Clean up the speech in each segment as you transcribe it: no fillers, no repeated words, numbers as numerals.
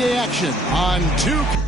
NBA action on 2.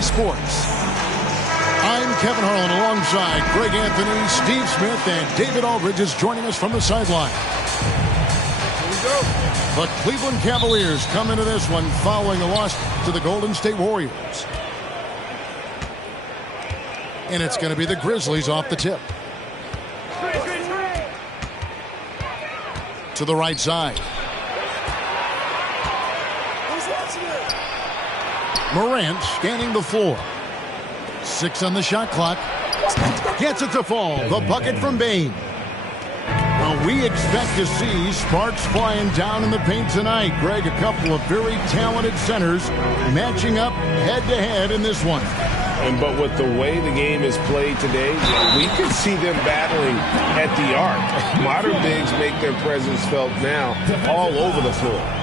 Sports. I'm Kevin Harlan alongside Greg Anthony, Steve Smith, and David Aldridge is joining us from the sideline. Here we go. The Cleveland Cavaliers come into this one following a loss to the Golden State Warriors. And it's going to be the Grizzlies off the tip. To the right side. Morant scanning the floor. 6 on the shot clock. Gets it to fall. The bucket from Bane. Well, we expect to see sparks flying down in the paint tonight. Greg, a couple of very talented centers matching up head-to-head in this one. But with the way the game is played today, we can see them battling at the arc. Modern bigs make their presence felt now all over the floor.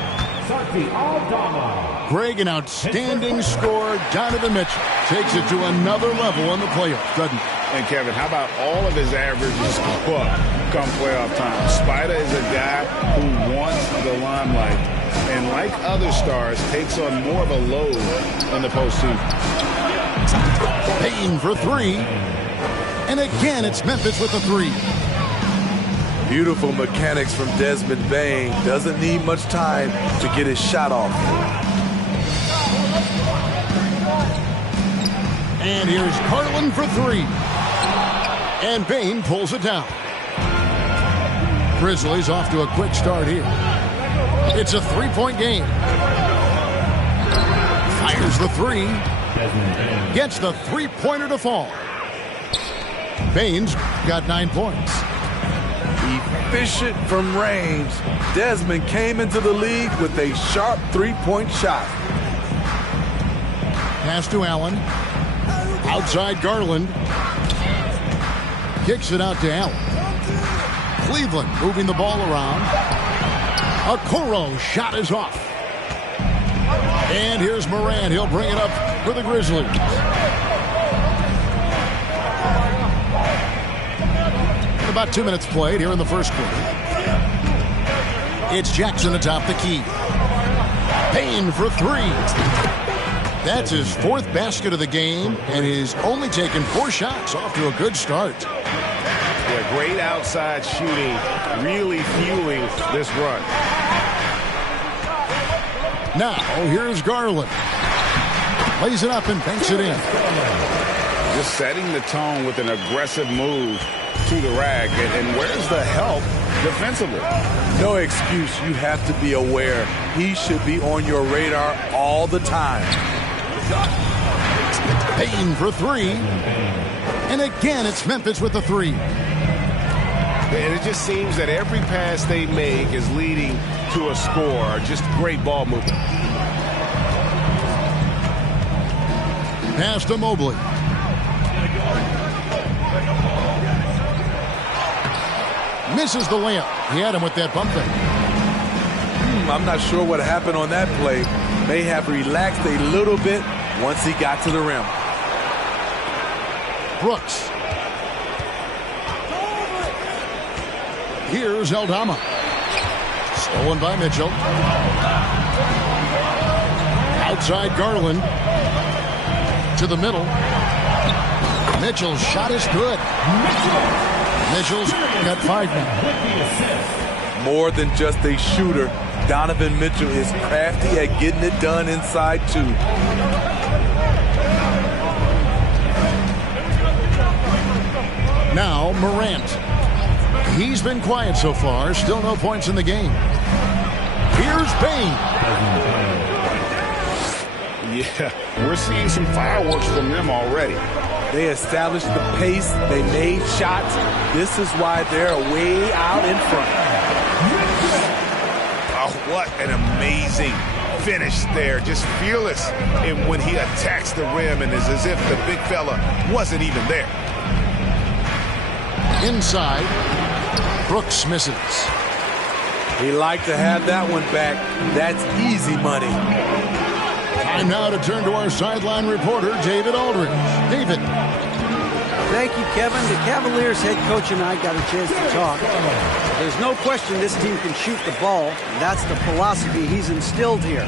Greg, an outstanding scorer. Donovan Mitchell takes it to another level in the playoffs, doesn't he? And Kevin, how about all of his averages come playoff time? Spider is a guy who wants the limelight, and like other stars, takes on more of a load in the postseason. Payne for 3. And again, it's Memphis with the 3. Beautiful mechanics from Desmond Bane. Doesn't need much time to get his shot off. And here's Garland for 3. And Bane pulls it down. Grizzlies off to a quick start here. It's a 3-point game. Fires the 3. Gets the 3-pointer to fall. Bane's got 9 points. Efficient from range, Desmond came into the league with a sharp 3-point shot. Pass to Allen. Outside Garland. Kicks it out to Allen. Cleveland moving the ball around. Okoro shot is off. And here's Morant. He'll bring it up for the Grizzlies. About 2 minutes played here in the first quarter. It's Jackson atop the key. Payne for 3. That's his 4th basket of the game, and he's only taken 4 shots. Off to a good start. Yeah, great outside shooting, really fueling this run. Now, here's Garland. Lays it up and banks it in. Just setting the tone with an aggressive move to the rack, and where's the help defensively? No excuse. You have to be aware. He should be on your radar all the time. Payne for 3. And again, it's Memphis with the 3. And it just seems that every pass they make is leading to a score. Just great ball movement. Pass to Mobley. Misses the layup. He had him with that bump fake. I'm not sure what happened on that play. May have relaxed a little bit once he got to the rim. Brooks. Here's Aldama. Stolen by Mitchell. Outside Garland. To the middle. Mitchell's shot is good. Mitchell's got 5 now. More than just a shooter, Donovan Mitchell is crafty at getting it done inside too. Now Morant. He's been quiet so far. Still no points in the game. Here's Bane. Yeah, we're seeing some fireworks from them already. They established the pace. They made shots. This is why they're way out in front. Oh, what an amazing finish there. Just fearless and when he attacks the rim, and it's as if the big fella wasn't even there. Inside, Brooks misses. He liked to have that one back. That's easy money. Time now to turn to our sideline reporter, David Aldridge. David. Thank you, Kevin. The Cavaliers head coach and I got a chance to talk. There's no question this team can shoot the ball. That's the philosophy he's instilled here.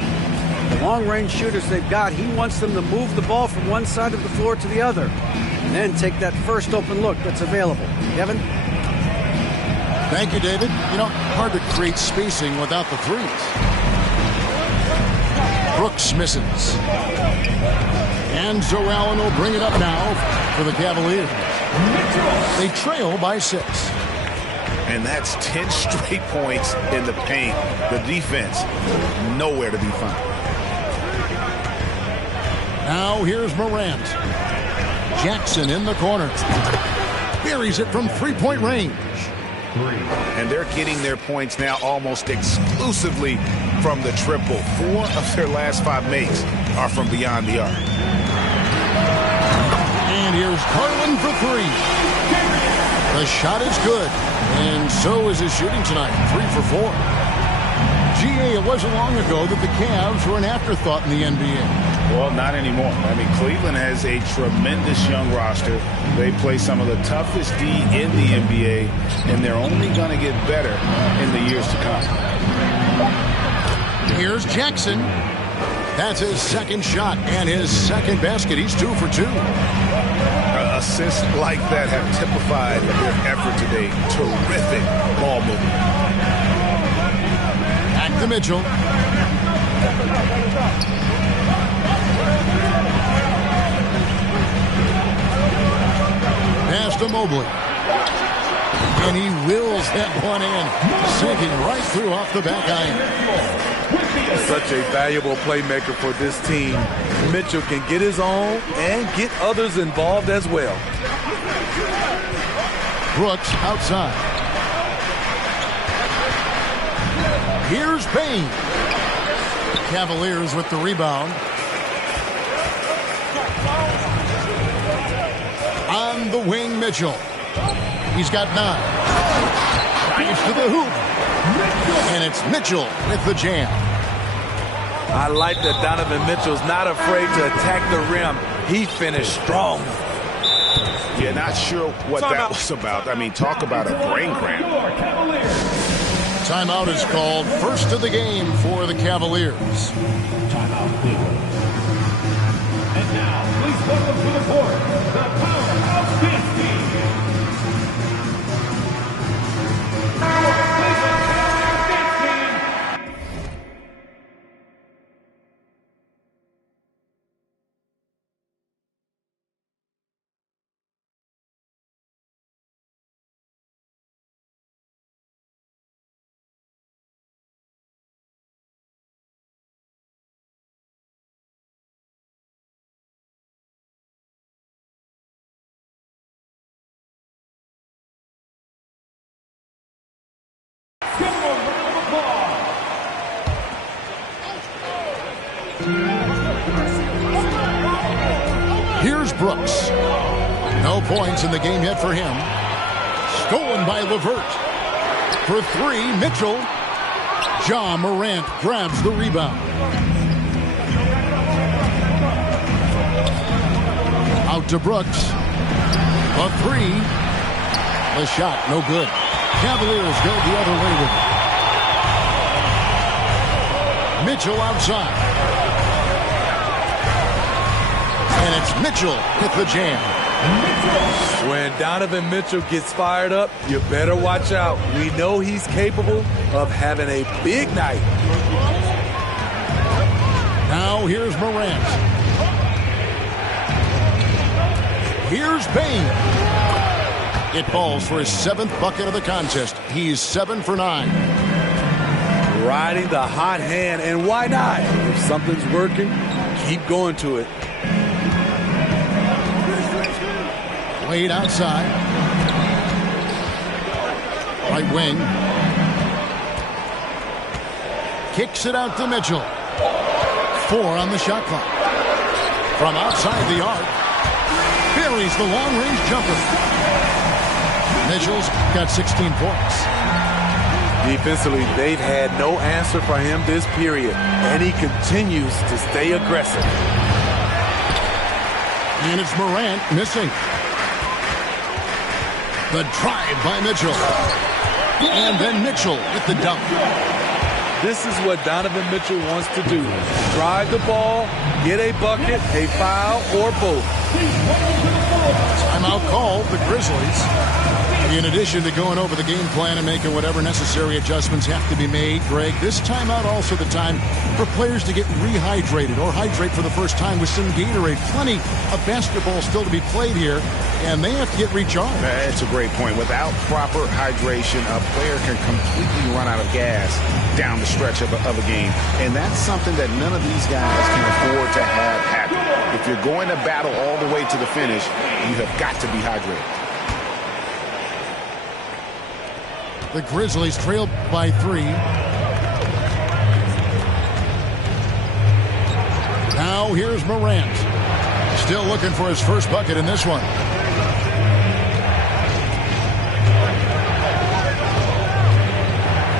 The long-range shooters they've got, he wants them to move the ball from one side of the floor to the other, and then take that first open look that's available. Kevin? Thank you, David. You know, hard to create spacing without the threes. Brooks misses. And Joe Allen will bring it up now for the Cavaliers. They trail by 6. And that's 10 straight points in the paint. The defense, nowhere to be found. Now here's Morant. Jackson in the corner. Buries it from three-point range. And they're getting their points now almost exclusively from the triple. 4 of their last 5 makes are from beyond the arc. And here's Garland for 3. The shot is good. And so is his shooting tonight. 3 for 4. It wasn't long ago that the Cavs were an afterthought in the NBA. Well, not anymore. I mean, Cleveland has a tremendous young roster. They play some of the toughest D in the NBA, and they're only going to get better in the years to come. Here's Jackson. That's his second shot and his second basket. He's 2 for 2. Assists like that have typified their effort today. Terrific ball movement. Back to Mitchell. Pass to Mobley. And he wills that one in, sinking right through off the back iron. Such a valuable playmaker for this team. Mitchell can get his own and get others involved as well. Brooks outside. Here's Bane. Cavaliers with the rebound. On the wing, Mitchell. He's got 9. Drives to the hoop. And it's Mitchell with the jam. I like that Donovan Mitchell's not afraid to attack the rim. He finished strong. Yeah, not sure what that was about. I mean, talk about a brain cramp. Timeout is called. First of the game for the Cavaliers. Timeout, Cleveland. And now, please welcome to the court, the Powerhouse Dance Team. Here's Brooks. No points in the game yet for him. Stolen by LeVert. For 3, Mitchell. Ja Morant grabs the rebound. Out to Brooks. A three. The shot, no good. Cavaliers go the other way with it. Mitchell outside. And it's Mitchell with the jam. When Donovan Mitchell gets fired up, you better watch out. We know he's capable of having a big night. Now here's Morant. Here's Bane. It falls for his 7th bucket of the contest. He's 7 for 9. Riding the hot hand, and why not? If something's working, keep going to it. Wade outside. Right wing. Kicks it out to Mitchell. 4 on the shot clock. From outside the arc. Buries the long-range jumper. Mitchell's got 16 points. Defensively, they've had no answer for him this period, and he continues to stay aggressive. And it's Morant missing. The drive by Mitchell. And then Mitchell with the dunk. This is what Donovan Mitchell wants to do. Drive the ball, get a bucket, a foul, or both. Timeout called, the Grizzlies. In addition to going over the game plan and making whatever necessary adjustments have to be made, Greg, this timeout also the time for players to get rehydrated or hydrate for the first time with some Gatorade. Plenty of basketball still to be played here, and they have to get recharged. That's a great point. Without proper hydration, a player can completely run out of gas down the stretch of a game. And that's something that none of these guys can afford to have happen. If you're going to battle all the way to the finish, you have got to be hydrated. The Grizzlies trail by 3. Now here's Morant. Still looking for his first bucket in this one.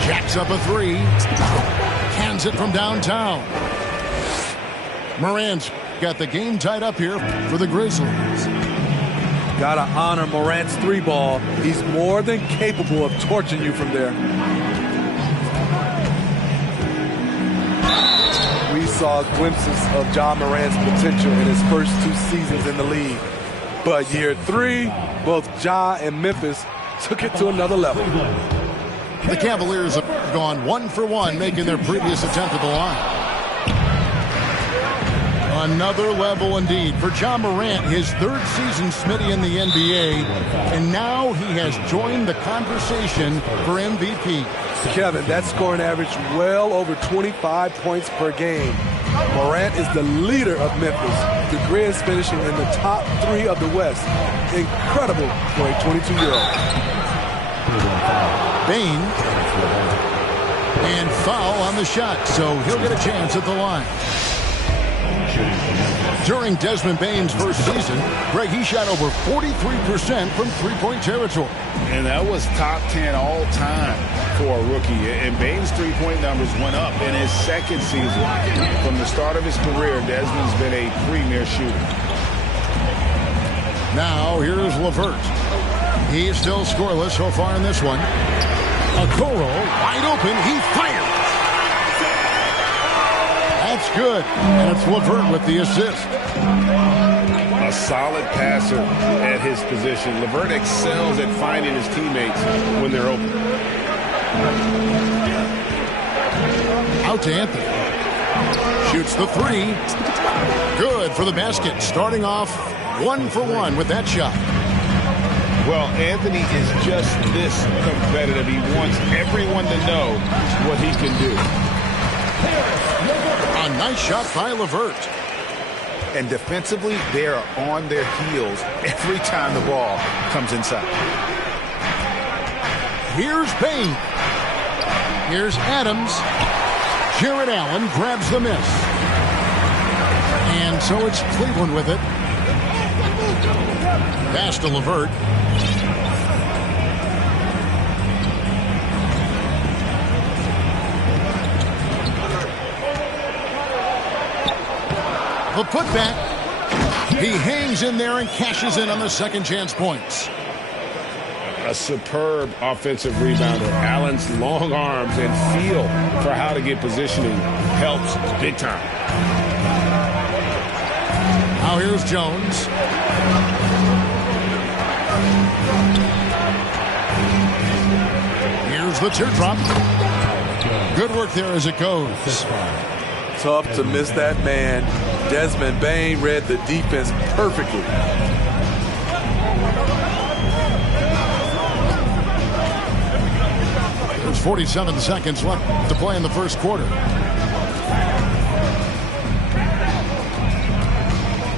Jacks up a 3. Cans it from downtown. Morant's got the game tied up here for the Grizzlies. Gotta honor Morant's 3-ball. He's more than capable of torching you from there. We saw glimpses of Ja Morant's potential in his first 2 seasons in the league. But year 3, both Ja and Memphis took it to another level. The Cavaliers have gone 1 for 1, making their previous attempt at the line. Another level indeed for Ja Morant, his 3rd season, Smitty, in the NBA, and now he has joined the conversation for MVP. Kevin, that scoring average well over 25 points per game. Morant is the leader of Memphis. The Grizz finishing in the top 3 of the West. Incredible for a 22-year-old. Bane. And foul on the shot, so he'll get a chance at the line. During Desmond Bane's first season, Greg, he shot over 43% from three-point territory. And that was top 10 all time for a rookie. And Bane's three-point numbers went up in his 2nd season. From the start of his career, Desmond's been a premier shooter. Now here's LeVert. He's still scoreless so far in this one. Okoro wide open. He fires. That's good. And it's LeVert with the assist. A solid passer at his position. LeVert excels at finding his teammates when they're open. Out to Anthony. Shoots the 3. Good for the basket. Starting off 1 for 1 with that shot. Well, Anthony is just this competitive. He wants everyone to know what he can do. A nice shot by LeVert. And defensively, they are on their heels every time the ball comes inside. Here's Bane. Here's Adams. Jarrett Allen grabs the miss. And so it's Cleveland with it. Pass to LeVert. The putback. He hangs in there and cashes in on the second chance points. A superb offensive rebounder. Allen's long arms and feel for how to get positioning helps big time. Now here's Jones. Here's the teardrop. Good work there as it goes. Tough to miss that man. Desmond Bane read the defense perfectly. There's 47 seconds left to play in the first quarter.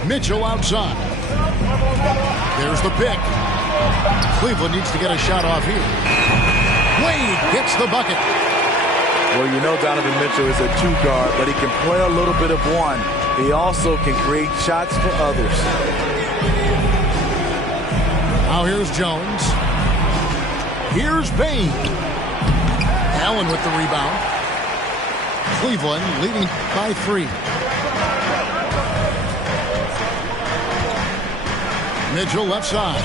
Mitchell outside. There's the pick. Cleveland needs to get a shot off here. Wade gets the bucket. Well, you know Donovan Mitchell is a two guard, but he can play a little bit of one. He also can create shots for others. Now here's Jones. Here's Bane. Allen with the rebound. Cleveland leading by 3. Mitchell left side.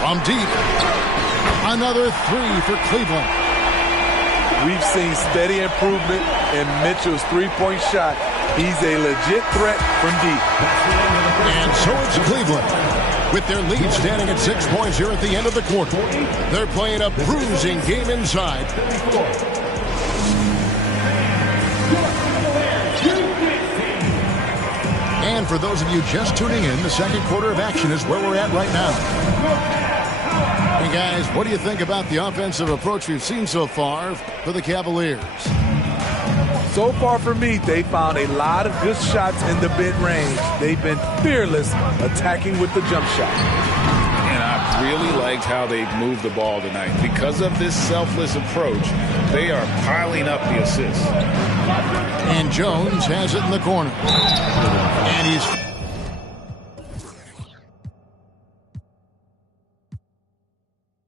From deep. Another 3 for Cleveland. We've seen steady improvement in Mitchell's three-point shot. He's a legit threat from deep. And so it's Cleveland, with their lead standing at 6 points here at the end of the quarter. They're playing a bruising game inside. And for those of you just tuning in, the second quarter of action is where we're at right now. Hey guys, what do you think about the offensive approach we've seen so far for the Cavaliers? So far for me, they found a lot of good shots in the mid-range. They've been fearless attacking with the jump shot. And I really liked how they moved the ball tonight. Because of this selfless approach, they are piling up the assists. And Jones has it in the corner. And he's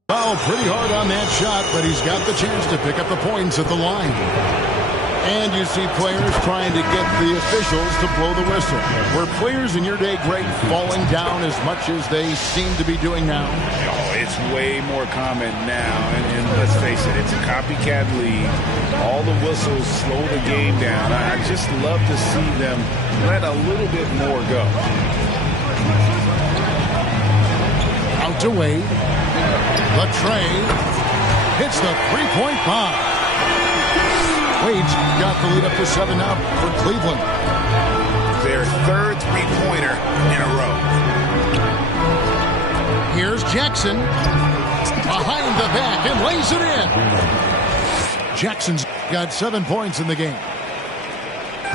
fouled pretty hard on that shot, but he's got the chance to pick up the points at the line. And you see players trying to get the officials to blow the whistle. Were players in your day, Greg, falling down as much as they seem to be doing now? Oh, it's way more common now. And let's face it, it's a copycat league. All the whistles slow the game down. I just love to see them let a little bit more go. Out to Wade. Latrey hits the three-point bomb. Wade's got the lead up to 7 now for Cleveland. Their third three-pointer in a row. Here's Jackson. Behind the back and lays it in. Jackson's got 7 points in the game.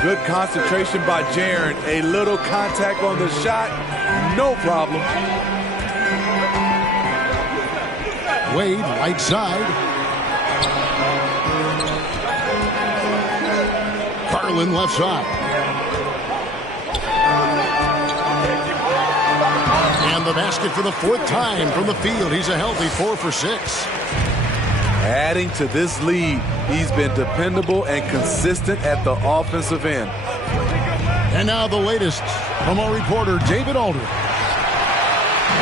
Good concentration by Jaren. A little contact on the shot. No problem. Wade, right side. Garland, left side. And the basket for the 4th time from the field. He's a healthy 4 for 6. Adding to this lead, he's been dependable and consistent at the offensive end. And now the latest from our reporter, David Aldridge.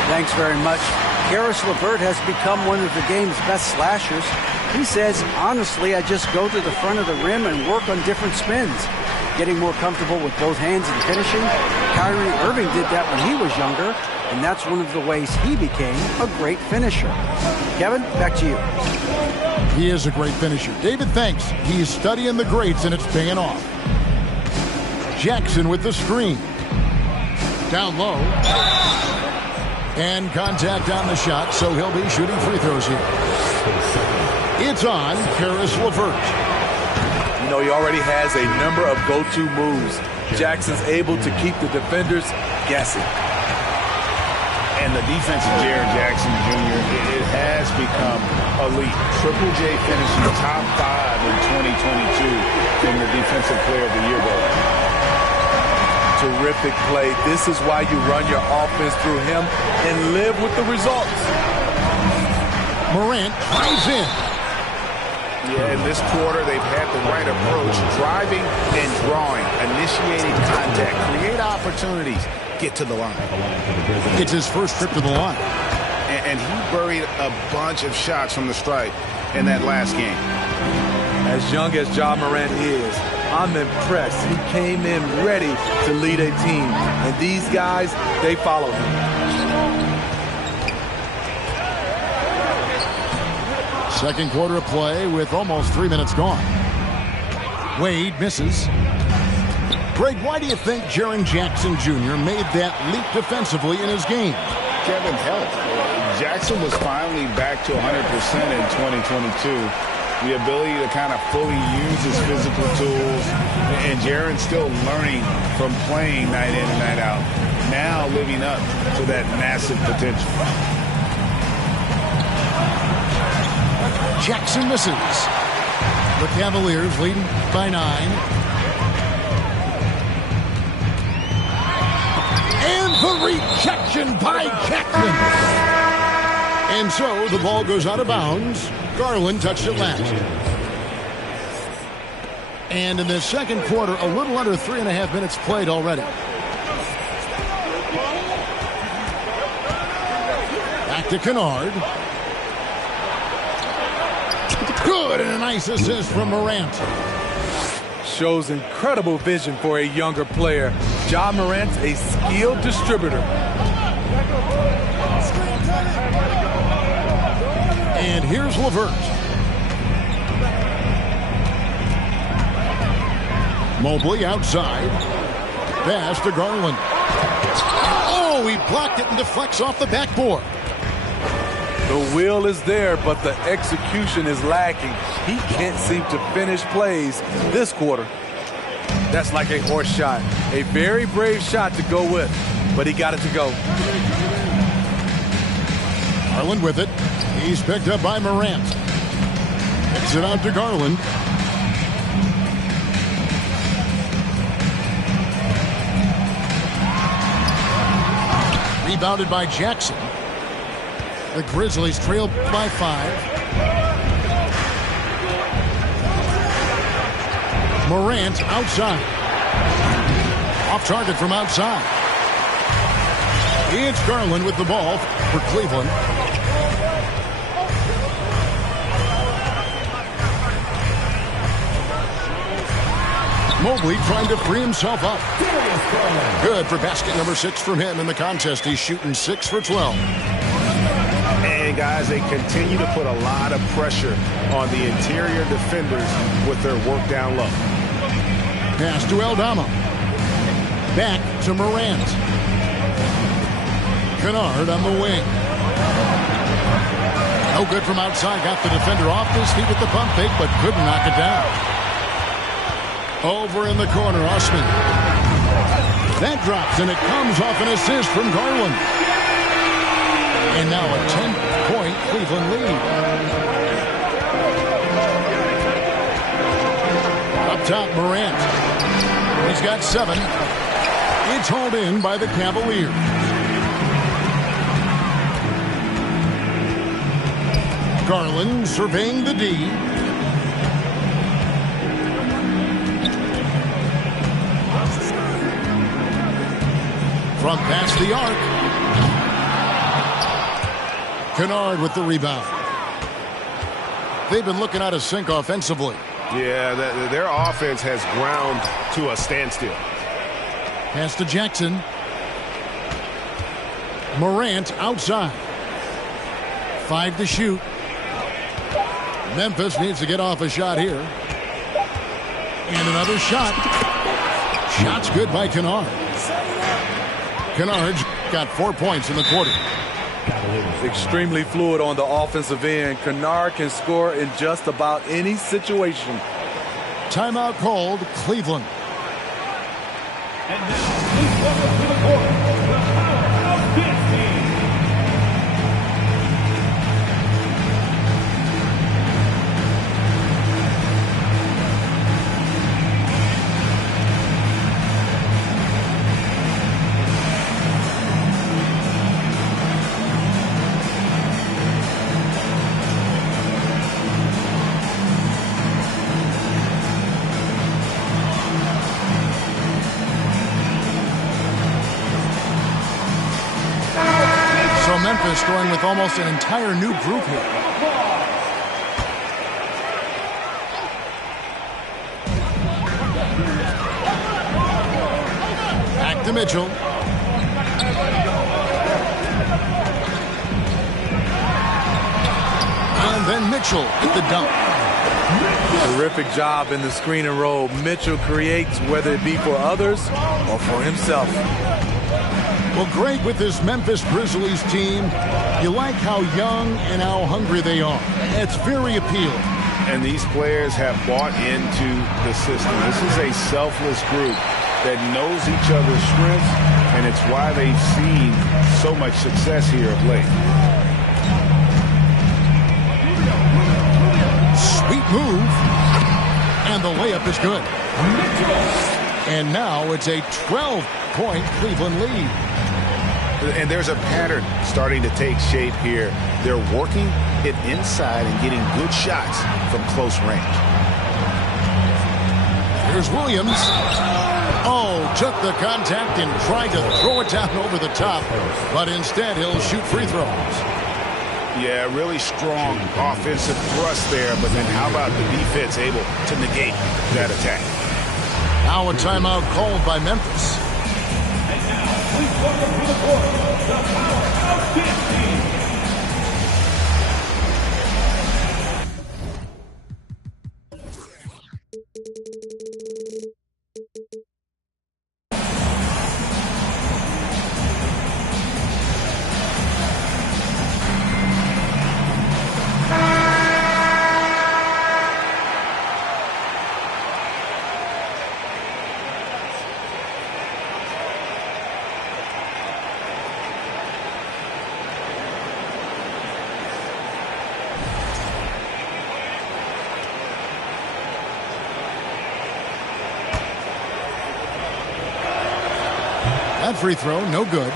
Thanks very much. Caris LeVert has become one of the game's best slashers. He says, honestly, I just go to the front of the rim and work on different spins. Getting more comfortable with both hands and finishing. Kyrie Irving did that when he was younger, and that's one of the ways he became a great finisher. Kevin, back to you. He is a great finisher. David, thanks. He's studying the greats, and it's paying off. Jackson with the screen. Down low. And contact on the shot, so he'll be shooting free throws here. It's on Caris LeVert. You know, he already has a number of go-to moves. Jackson's able to keep the defenders guessing. And the defense of Jaren Jackson Jr., it has become elite. Triple J finishing top 5 in 2022 in the Defensive Player of the Year vote. Terrific play. This is why you run your offense through him and live with the results. Morant drives in. Yeah, in this quarter, they've had the right approach, driving and drawing, initiating contact, create opportunities, get to the line. It's his first trip to the line. And he buried a bunch of shots from the stripe in that last game. As young as Ja Morant is, I'm impressed. He came in ready to lead a team. And these guys, they follow him. Second quarter of play with almost 3 minutes gone. Wade misses. Greg, why do you think Jaren Jackson Jr. made that leap defensively in his game? Kevin, health. Jackson was finally back to 100% in 2022. The ability to kind of fully use his physical tools. And Jaren's still learning from playing night in and night out. Now living up to that massive potential. Jackson misses. The Cavaliers leading by 9. And the rejection by Jackson. And so the ball goes out of bounds. Garland touched it last. And in the second quarter, a little under 3.5 minutes played already. Back to Kennard. Good, and a nice assist from Morant. Shows incredible vision for a younger player. Ja Morant's a skilled distributor. And here's LeVert. Mobley outside. Pass to Garland. Oh, he blocked it and deflects off the backboard. The will is there, but the execution is lacking. He can't seem to finish plays this quarter. That's like a horse shot. A very brave shot to go with, but he got it to go. Garland with it. He's picked up by Morant. Kicks it out to Garland. Rebounded by Jackson. The Grizzlies trail by 5. Morant outside. Off target from outside. It's Garland with the ball for Cleveland. Mobley trying to free himself up. Good for basket number 6 from him in the contest. He's shooting 6 for 12. And guys, they continue to put a lot of pressure on the interior defenders with their work down low. Pass to Aldama. Back to Morant. Kennard on the wing. No good from outside. Got the defender off his feet with the pump fake, but couldn't knock it down. Over in the corner, Osman. That drops, and it comes off an assist from Garland. And now a 10-point Cleveland lead. Up top, Morant. He's got 7. It's hauled in by the Cavaliers. Garland surveying the D. From past the arc. Kennard with the rebound. They've been looking out of sync offensively. Yeah, their offense has ground to a standstill. Pass to Jackson. Morant outside. 5 to shoot. Memphis needs to get off a shot here. And another shot. Shot's good by Kennard. Kennard's got 4 points in the quarter. Extremely fluid on the offensive end. Kennard can score in just about any situation. Timeout called, Cleveland. And now, please welcome to the court, the powerhouse dance team. Memphis going with almost an entire new group here. Back to Mitchell. And then Mitchell with the dunk. Terrific job in the screen and roll. Mitchell creates, whether it be for others or for himself. Well, Greg, with this Memphis Grizzlies team, you like how young and how hungry they are. It's very appealing. And these players have bought into the system. This is a selfless group that knows each other's strengths, and it's why they've seen so much success here of late. Sweet move. And the layup is good. And now it's a 12-point Cleveland lead. And there's a pattern starting to take shape here. They're working it inside and getting good shots from close range. Here's Williams. Oh, took the contact and tried to throw it down over the top, but instead he'll shoot free throws. Yeah, really strong offensive thrust there, but then how about the defense able to negate that attack? Now a timeout called by Memphis. And now, please welcome to the court, the Powerhouse Dance Team. That free throw, no good.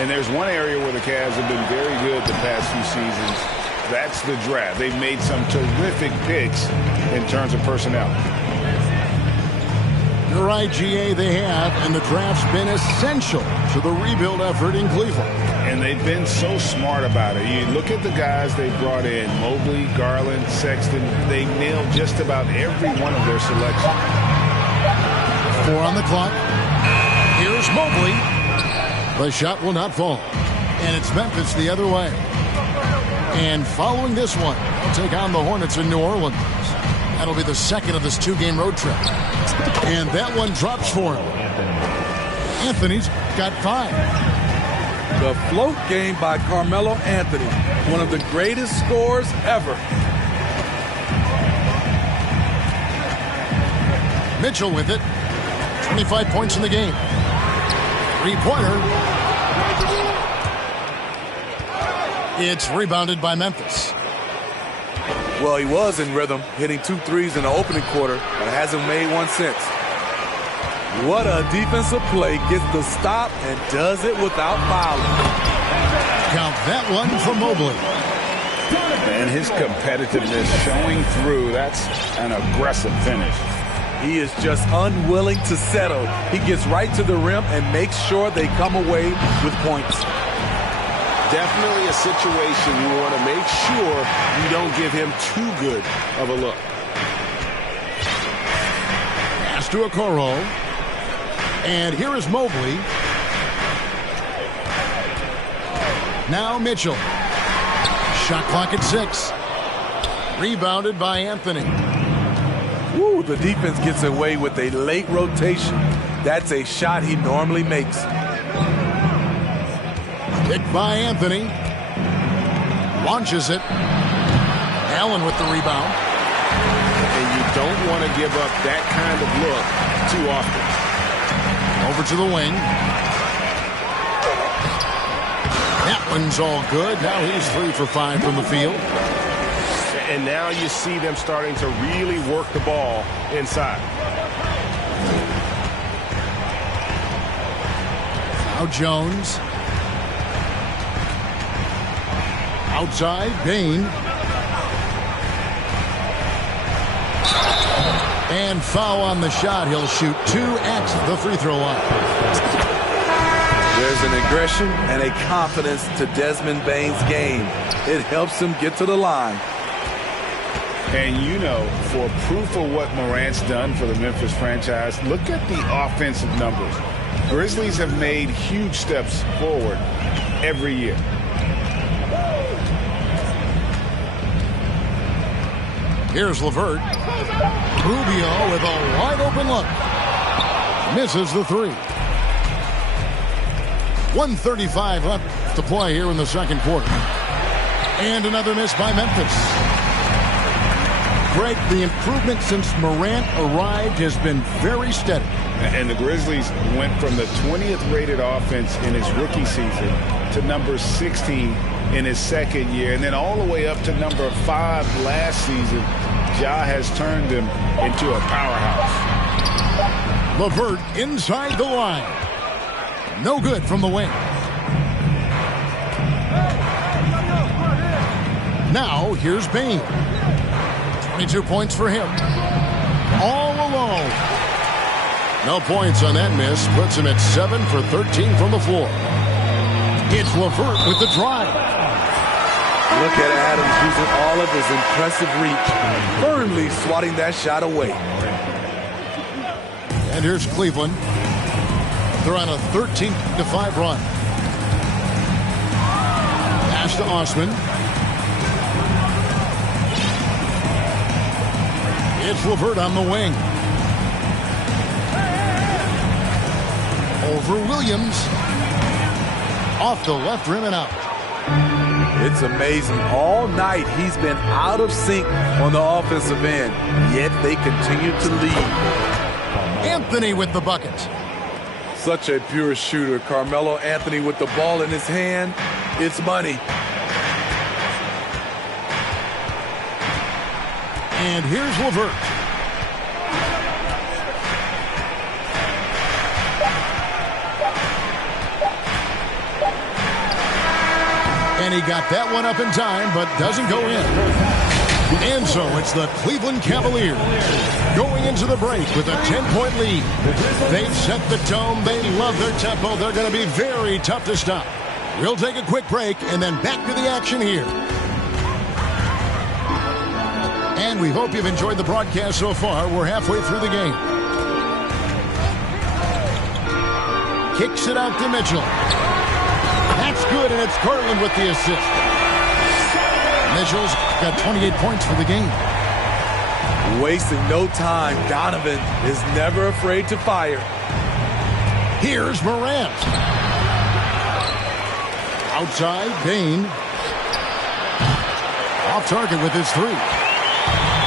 And there's one area where the Cavs have been very good the past few seasons. That's the draft. They've made some terrific picks in terms of personnel. You're right, GA, they have, and the draft's been essential to the rebuild effort in Cleveland. And they've been so smart about it. You look at the guys they brought in, Mobley, Garland, Sexton. They nailed just about every one of their selections. 4 on the clock. Here's Mobley. The shot will not fall. And it's Memphis the other way. And following this one, they'll take on the Hornets in New Orleans. That'll be the second of this 2-game road trip. And that one drops for him. Anthony's got 5. The float game by Carmelo Anthony, one of the greatest scorers ever. Mitchell with it. 25 points in the game. 3-pointer. It's rebounded by Memphis. Well, he was in rhythm, hitting 2 threes in the opening quarter, but hasn't made one since. What a defensive play. Gets the stop and does it without fouling. Count that one for Mobley. And his competitiveness showing through. That's an aggressive finish. He is just unwilling to settle. He gets right to the rim and makes sure they come away with points. Definitely a situation you want to make sure you don't give him too good of a look. Pass to Okoro. And here is Mobley. Now Mitchell. Shot clock at 6. Rebounded by Anthony. Woo, the defense gets away with a late rotation. That's a shot he normally makes. Picked by Anthony. Launches it. Allen with the rebound. And you don't want to give up that kind of look too often. Over to the wing. That one's all good. Now he's 3 for 5 from the field. And now you see them starting to really work the ball inside. Now Jones. Outside, Bain. And foul on the shot. He'll shoot 2 at the free throw line. There's an aggression and a confidence to Desmond Bane's game. It helps him get to the line. And you know, for proof of what Morant's done for the Memphis franchise, look at the offensive numbers. Grizzlies have made huge steps forward every year. Here's LeVert. Rubio with a wide open look. Misses the three. 1:35 left to play here in the second quarter. And another miss by Memphis. Greg, the improvement since Morant arrived has been very steady. And the Grizzlies went from the 20th rated offense in his rookie season to number 16 in his second year, and then all the way up to number 5 last season. Ja has turned him into a powerhouse. LeVert inside the line. No good from the wing. Now here's Bane. 22 points for him. All alone. No points on that miss. Puts him at 7 for 13 from the floor. It's LeVert with the drive. Look at Adams using all of his impressive reach, firmly swatting that shot away. And here's Cleveland. They're on a 13-5 run. Pass to Osman. It's LeVert on the wing. Over Williams. Off the left rim and out. It's amazing. All night he's been out of sync on the offensive end, yet they continue to lead. Anthony with the bucket. Such a pure shooter. Carmelo Anthony with the ball in his hand. It's money. And here's LeVert. And he got that one up in time, but doesn't go in. And so it's the Cleveland Cavaliers going into the break with a 10-point lead. They've set the tone. They love their tempo. They're going to be very tough to stop. We'll take a quick break and then back to the action here. And we hope you've enjoyed the broadcast so far. We're halfway through the game. Kicks it out to Mitchell. That's good, and it's Garland with the assist. Mitchell's got 28 points for the game. Wasting no time. Donovan is never afraid to fire. Here's Morant. Outside, Bane. Off target with his three.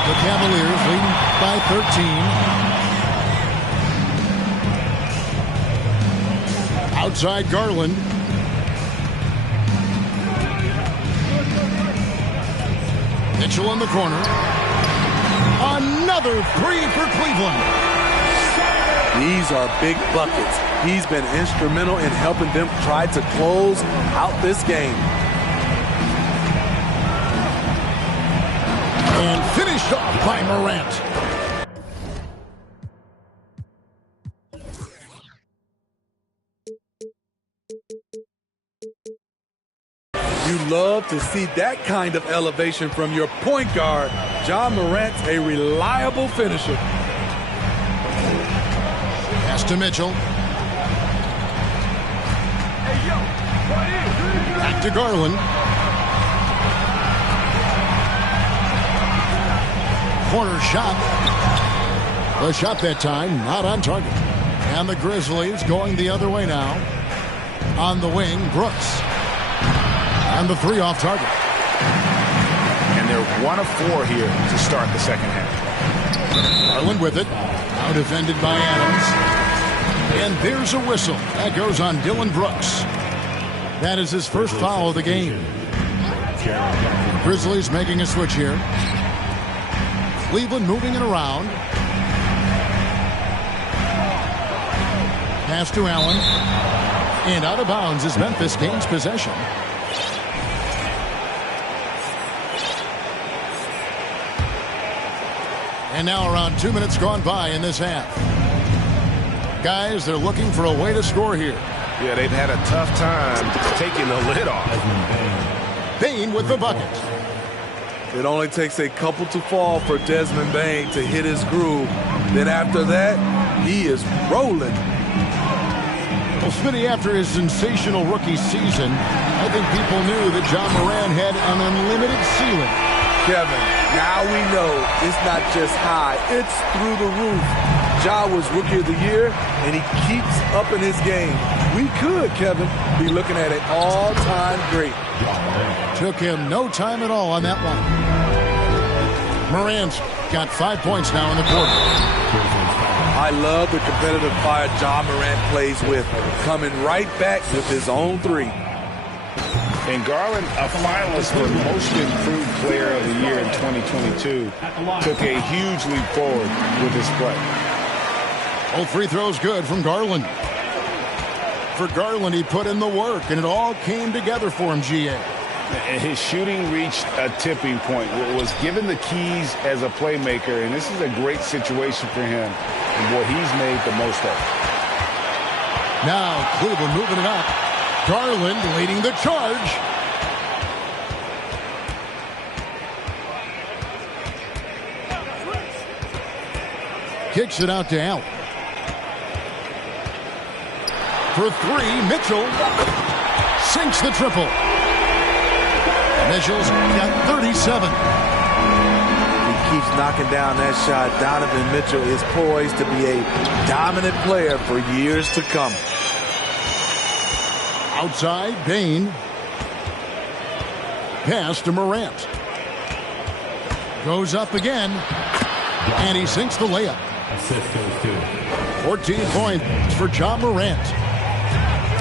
The Cavaliers leading by 13. Outside, Garland. Mitchell in the corner. Another three for Cleveland. These are big buckets. He's been instrumental in helping them try to close out this game. And finished off by Morant. You love to see that kind of elevation from your point guard. Ja Morant's a reliable finisher. Pass to Mitchell. Back to Garland. Corner shot. The shot that time not on target. And the Grizzlies going the other way now. On the wing, Brooks. And the three off target. And they're 1 of 4 here to start the second half. Garland with it. Now defended by Adams. And there's a whistle. That goes on Dillon Brooks. That is his first foul of the game. Grizzlies making a switch here. Cleveland moving it around. Pass to Allen. And out of bounds as Memphis gains possession. And now around 2 minutes gone by in this half. Guys, they're looking for a way to score here. Yeah, they've had a tough time taking the lid off. Bane with the bucket. It only takes a couple to fall for Desmond Bane to hit his groove. Then after that, he is rolling. Well, Smitty, after his sensational rookie season, I think people knew that Ja Morant had an unlimited ceiling. Kevin, now we know it's not just high, it's through the roof. Ja was Rookie of the Year, and he keeps up in his game. We could, Kevin, be looking at an all-time great. Took him no time at all on that one. Morant's got 5 points now in the quarter. I love the competitive fire Ja Morant plays with, coming right back with his own three. And Garland, a finalist for Most Improved Player of the Year in 2022, took a huge leap forward with his play. Both free throws good from Garland. For Garland, he put in the work, and it all came together for him, GA. His shooting reached a tipping point. Was given the keys as a playmaker, and this is a great situation for him. And boy, he's made the most of it. Now Cleveland moving it up. Garland leading the charge. Kicks it out to Allen. For three, Mitchell sinks the triple. Mitchell's got 37. He keeps knocking down that shot. Donovan Mitchell is poised to be a dominant player for years to come. Outside, Bane. Pass to Morant. Goes up again. And he sinks the layup. 14 points for Ja Morant.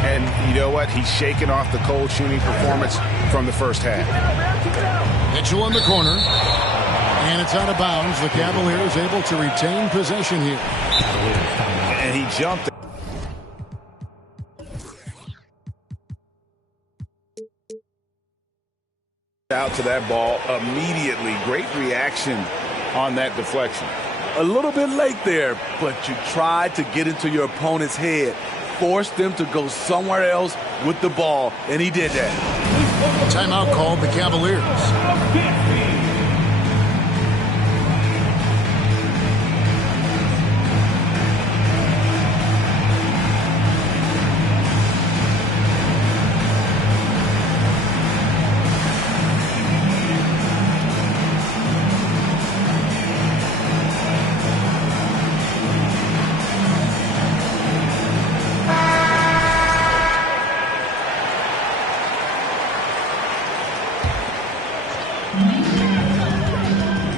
And you know what? He's shaking off the cold shooting performance from the first half. Mitchell in the corner. And it's out of bounds. The Cavaliers able to retain possession here. And he jumped. Out to that ball immediately. Great reaction on that deflection. A little bit late there, but you tried to get into your opponent's head. Force them to go somewhere else with the ball, and he did that. Timeout called the Cavaliers.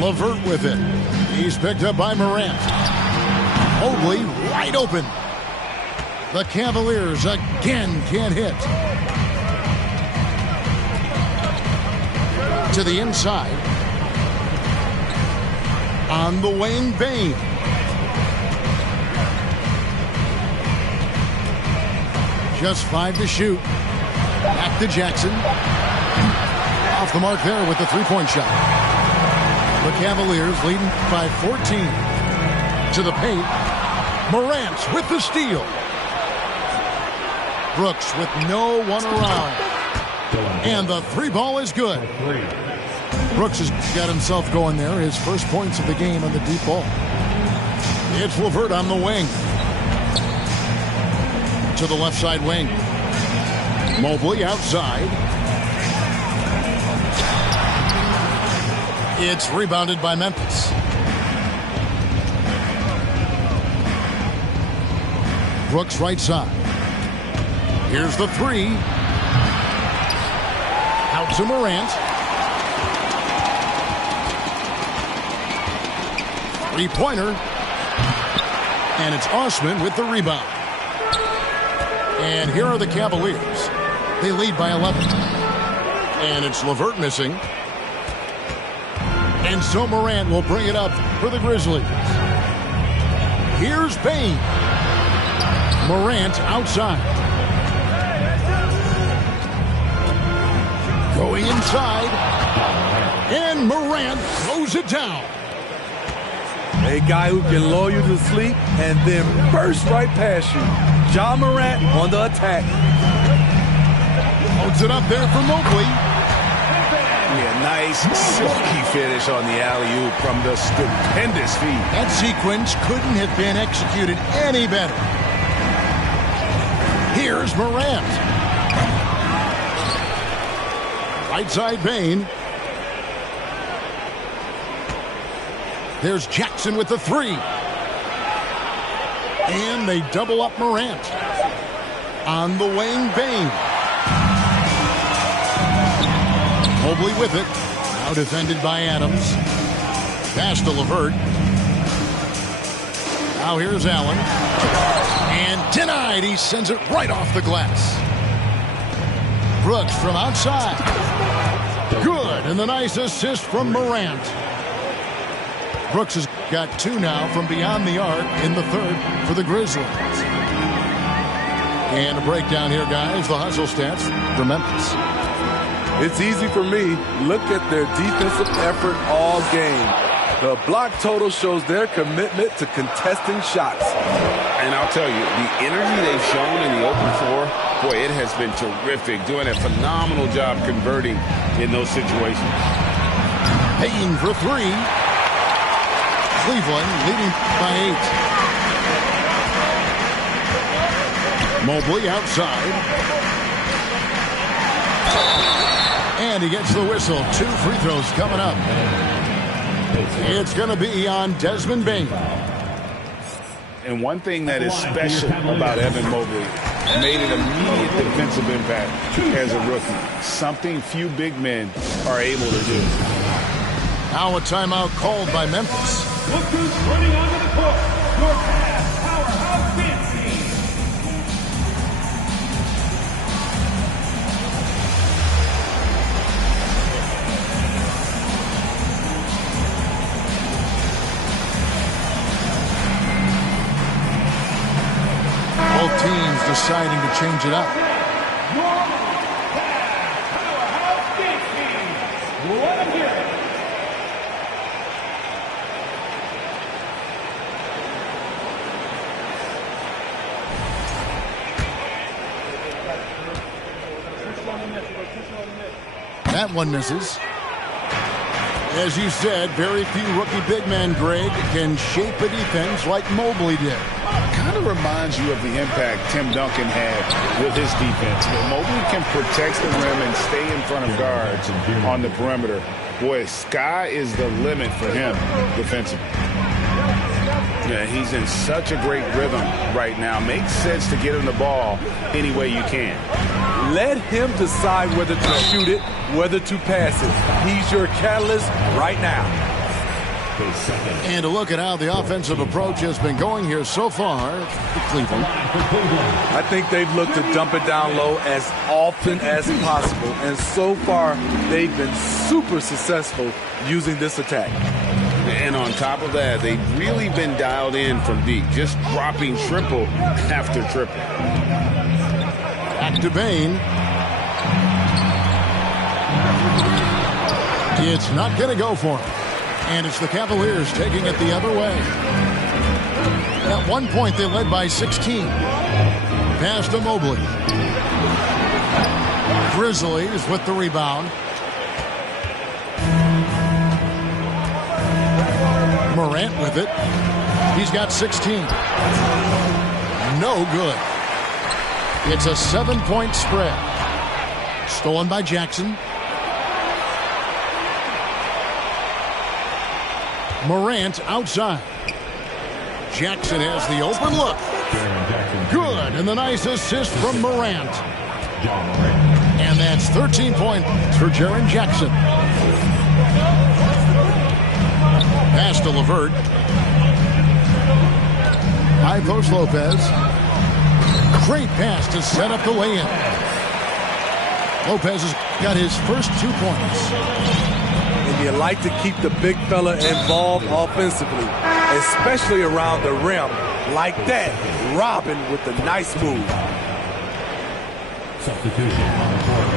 LeVert with it. He's picked up by Morant. Mobley wide open. The Cavaliers again can't hit. To the inside. On the wing, Bane. Just 5 to shoot. Back to Jackson. Off the mark there with the three-point shot. The Cavaliers leading by 14. To the paint. Morant with the steal. Brooks with no one around. And the three ball is good. Brooks has got himself going there. His first points of the game on the deep ball. It's LeVert on the wing. To the left side wing. Mobley outside. It's rebounded by Memphis. Brooks right side. Here's the three. Out to Morant. Three-pointer. And it's Osman with the rebound. And here are the Cavaliers. They lead by 11. And it's LeVert missing. And so Morant will bring it up for the Grizzlies. Here's Bane. Morant outside. Going inside. And Morant throws it down. A guy who can lull you to sleep and then burst right past you. Ja Morant on the attack. Holds it up there for Mobley. Yeah, nice silky finish on the alley-oop from the stupendous feed. That sequence couldn't have been executed any better. Here's Morant. Right side Bane. There's Jackson with the three. And they double up Morant. On the wing, Bane. Mobley with it. Now defended by Adams. Pass to LeVert. Now here's Allen. And denied. He sends it right off the glass. Brooks from outside. Good. And the nice assist from Morant. Brooks has got two now from beyond the arc in the third for the Grizzlies. And a breakdown here, guys. The hustle stats for Memphis. It's easy for me. Look at their defensive effort all game. The block total shows their commitment to contesting shots. And I'll tell you, the energy they've shown in the open floor, boy, it has been terrific. Doing a phenomenal job converting in those situations. Payne for three. Cleveland leading by 8. Mobley outside. And he gets the whistle. 2 free throws coming up. It's going to be on Desmond Bane. And one thing that is special about Evan Mobley, made an immediate defensive impact as a rookie. Something few big men are able to do. Now a timeout called by Memphis. Look who's running onto the court. Your past powerhouse dance team. Both teams deciding to change it up. Your past powerhouse dance team. Let them hear it. That one misses. As you said, very few rookie big men, Greg, can shape a defense like Mobley did. Kind of reminds you of the impact Tim Duncan had with his defense. But Mobley can protect the rim and stay in front of guards on the perimeter. Boy, sky is the limit for him defensively. Yeah, he's in such a great rhythm right now. Makes sense to get him the ball any way you can. Let him decide whether to shoot it, whether to pass it. He's your catalyst right now. And to look at how the offensive approach has been going here so far for Cleveland. I think they've looked to dump it down low as often as possible. And so far, they've been super successful using this attack. And on top of that, they've really been dialed in from deep, just dropping triple after triple. Back to Bane. It's not going to go for him. And it's the Cavaliers taking it the other way. At one point, they led by 16. Pass to Mobley. Grizzlies with the rebound. Morant with it. He's got 16. No good. It's a 7-point spread. Stolen by Jackson. Morant outside. Jackson has the open look. Good, and the nice assist from Morant. And that's 13 points for Jaren Jackson. Pass to LeVert. High post Lopez. Great pass to set up the lay-in. Lopez has got his first 2 points. And you like to keep the big fella involved offensively, especially around the rim. Like that, Robin with the nice move. Substitution on the court.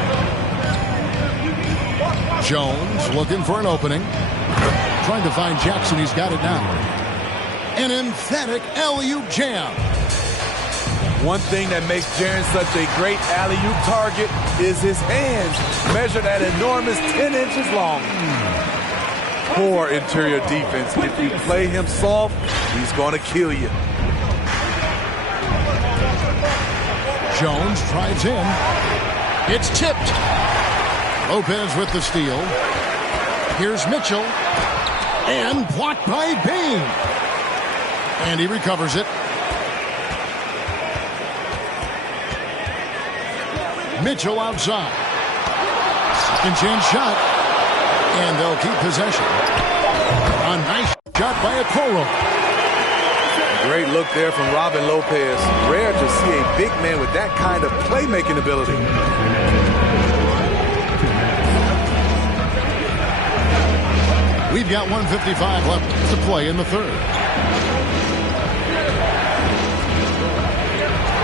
Jones looking for an opening. Trying to find Jackson. He's got it now. An emphatic alley-oop jam. One thing that makes Jaren such a great alley-oop target is his hands, measured at enormous 10 inches long. Poor interior defense. If you play him soft, he's going to kill you. Jones drives in. It's tipped. Lopez with the steal. Here's Mitchell. And blocked by Bane. And he recovers it. Mitchell outside. Second chance shot. And they'll keep possession. A nice shot by Okoro. Great look there from Robin Lopez. Rare to see a big man with that kind of playmaking ability. We've got 1:55 left to play in the third.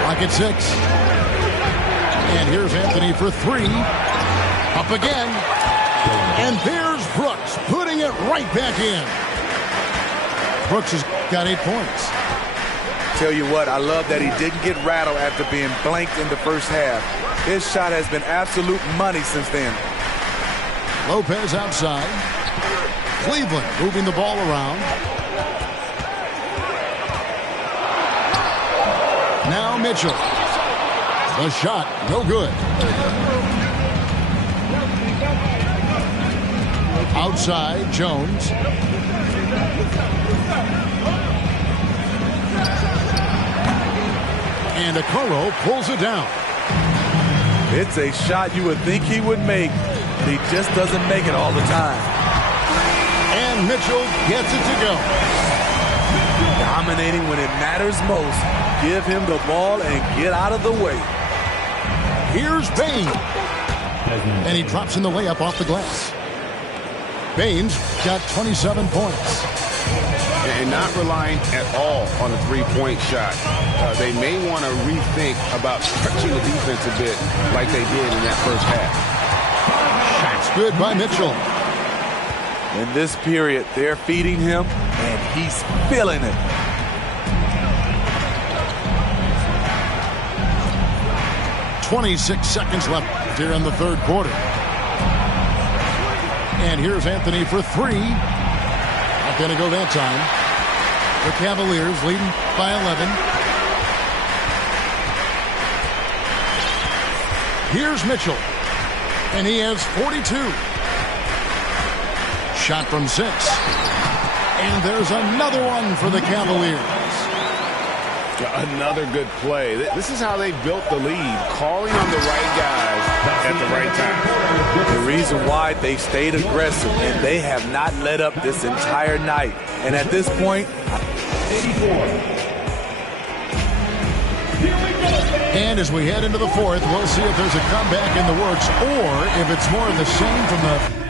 Clock at 6. And here's Anthony for 3. Up again. And there's Brooks putting it right back in. Brooks has got 8 points. Tell you what, I love that he didn't get rattled after being blanked in the first half. His shot has been absolute money since then. Lopez outside. Cleveland moving the ball around. Now Mitchell. The shot, no good. Outside, Jones. And Okoro pulls it down. It's a shot you would think he would make. He just doesn't make it all the time. And Mitchell gets it to go. Dominating when it matters most. Give him the ball and get out of the way. Here's Bane. And he drops in the layup off the glass. Bane's got 27 points. And not relying at all on a three-point shot. They may want to rethink about stretching the defense a bit like they did in that first half. Shot's good by Mitchell. In this period, they're feeding him, and he's feeling it. .26 seconds left here in the third quarter. And here's Anthony for 3. Not going to go that time. The Cavaliers leading by 11. Here's Mitchell. And he has 42. Shot from 6. And there's another one for the Cavaliers. Another good play. This is how they built the lead, calling on the right guys at the right time. The reason why they stayed aggressive, and they have not let up this entire night. And at this point, 84. And as we head into the fourth, we'll see if there's a comeback in the works or if it's more of the same from the...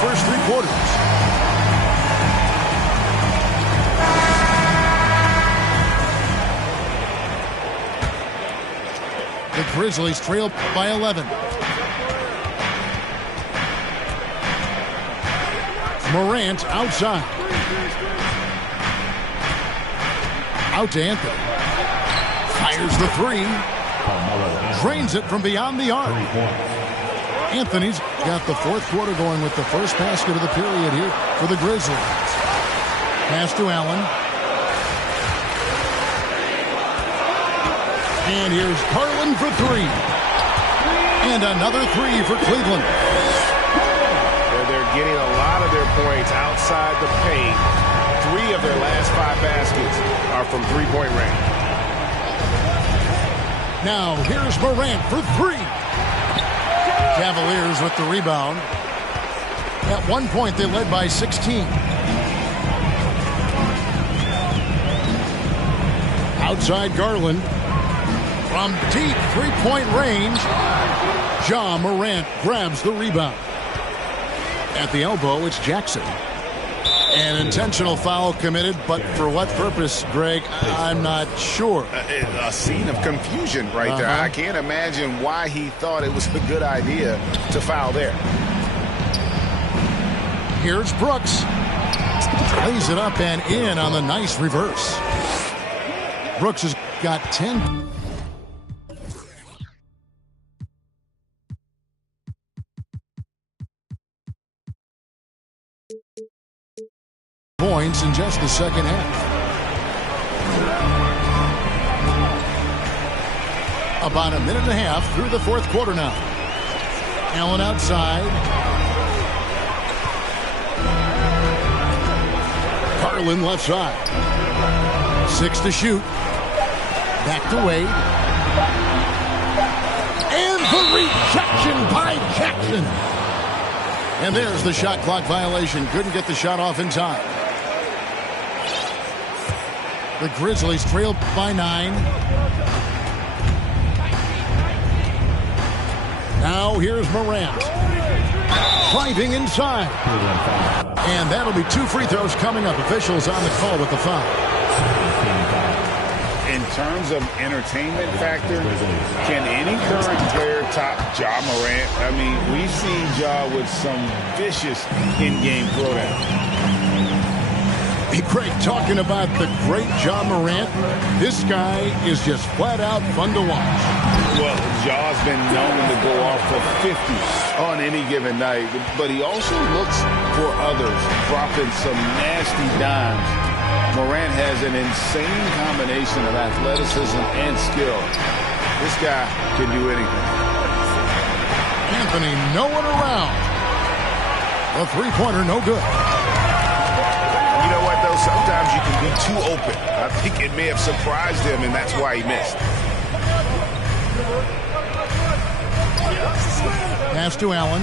first 3 quarters. The Grizzlies trail by 11. Morant outside. Out to Anthony. Fires the 3. Drains it from beyond the arc. Anthony's got the fourth quarter going with the first basket of the period here for the Grizzlies. Pass to Allen. And here's Garland for 3. And another 3 for Cleveland. They're getting a lot of their points outside the paint. 3 of their last 5 baskets are from three-point range. Now here's Morant for 3. Cavaliers with the rebound. At one point, they led by 16. Outside Garland. From deep three-point range, Ja Morant grabs the rebound. At the elbow, it's Jackson. An intentional foul committed, but for what purpose, Greg, I'm not sure. A scene of confusion right there. I can't imagine why he thought it was a good idea to foul there. Here's Brooks. Lays it up and in on the nice reverse. Brooks has got 10. Points in just the second half. About a minute and a half through the fourth quarter now. Allen outside. Garland left side. 6 to shoot. Back to Wade. And the rejection by Jackson. And there's the shot clock violation. Couldn't get the shot off in time. The Grizzlies trailed by 9. Now here's Morant. Driving inside. And that'll be 2 free throws coming up. Officials on the call with the foul. In terms of entertainment factor, can any current player top Ja Morant? I mean, we've seen Ja with some vicious in-game throwdown. Hey, Craig, talking about the great Ja Morant, this guy is just flat out fun to watch. Well, Ja's been known to go off for 50 on any given night, but he also looks for others, dropping some nasty dimes. Morant has an insane combination of athleticism and skill. This guy can do anything. Anthony, no one around. The three-pointer, no good. You know what, though? Sometimes you can be too open. I think it may have surprised him, and that's why he missed. Pass to Allen.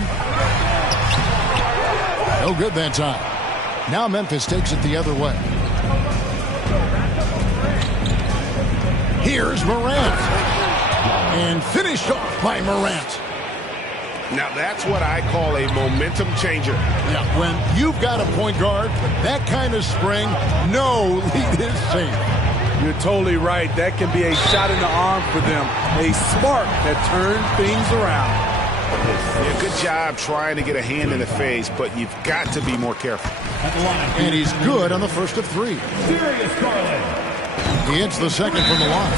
No good that time. Now Memphis takes it the other way. Here's Morant. And finished off by Morant. Now, that's what I call a momentum changer. Yeah, when you've got a point guard, that kind of spring, no lead is safe. You're totally right. That can be a shot in the arm for them. A spark that turns things around. Yeah, good job trying to get a hand in the face, but you've got to be more careful. And he's good on the first of 3. Darius Garland. He hits the second from the line.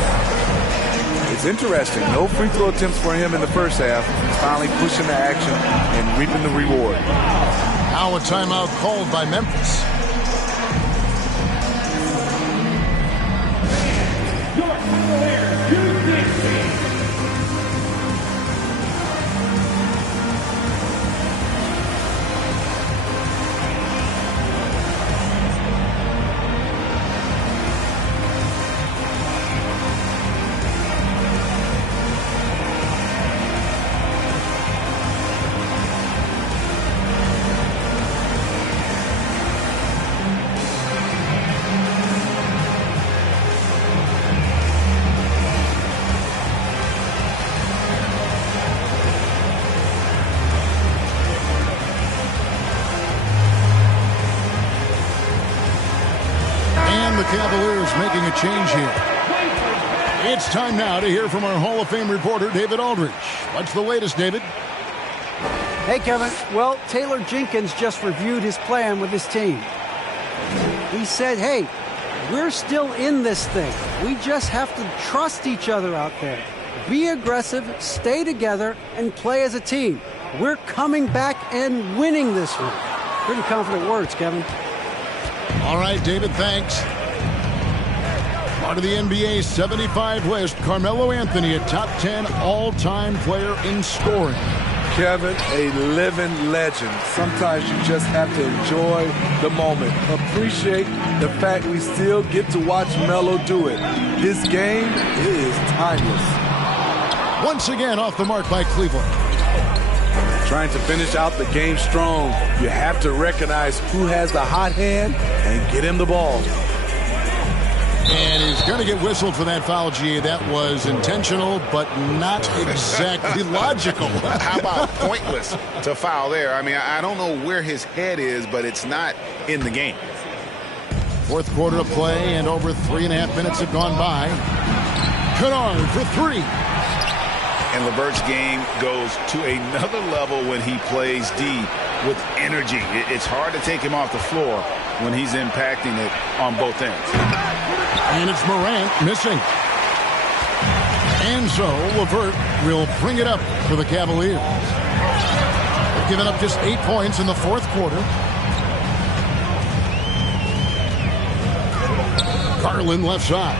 It's interesting. No free throw attempts for him in the first half. He's finally pushing the action and reaping the reward. Now a timeout called by Memphis. Your Cavaliers, 260. Cavaliers making a change here. It's time now to hear from our Hall of Fame reporter, David Aldridge. What's the latest, David? Hey, Kevin. Well, Taylor Jenkins just reviewed his plan with his team. He said, hey, we're still in this thing. We just have to trust each other out there. Be aggressive, stay together, and play as a team. We're coming back and winning this one. Pretty confident words, Kevin. All right, David, thanks. Part of the NBA 75 West, Carmelo Anthony, a top 10 all-time player in scoring. Kevin, a living legend. Sometimes you just have to enjoy the moment. Appreciate the fact we still get to watch Melo do it. This game is timeless. Once again, off the mark by Cleveland. Trying to finish out the game strong, you have to recognize who has the hot hand and get him the ball. And he's going to get whistled for that foul, G. That was intentional, but not exactly logical. How about pointless to foul there? I mean, I don't know where his head is, but it's not in the game. Fourth quarter of play, and over 3.5 minutes have gone by. Kennard for three. And LeVert's game goes to another level when he plays D with energy. It's hard to take him off the floor when he's impacting it on both ends. And it's Morant missing. And so LeVert will bring it up for the Cavaliers. They've given up just 8 points in the fourth quarter. Garland left side.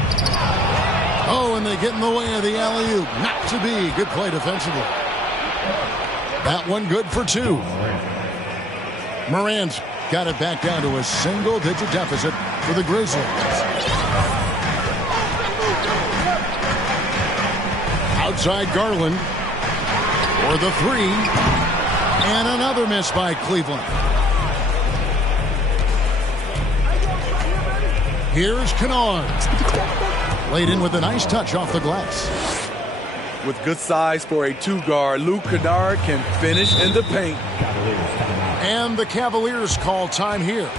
Oh, and they get in the way of the alley-oop. Not to be. Good play defensively. That one good for two. Morant's got it back down to a single-digit deficit for the Grizzlies. Outside Garland for the three. And another miss by Cleveland. Here's Kennard. Laid in with a nice touch off the glass. With good size for a two-guard, Luke Kennard can finish in the paint. And the Cavaliers call time here.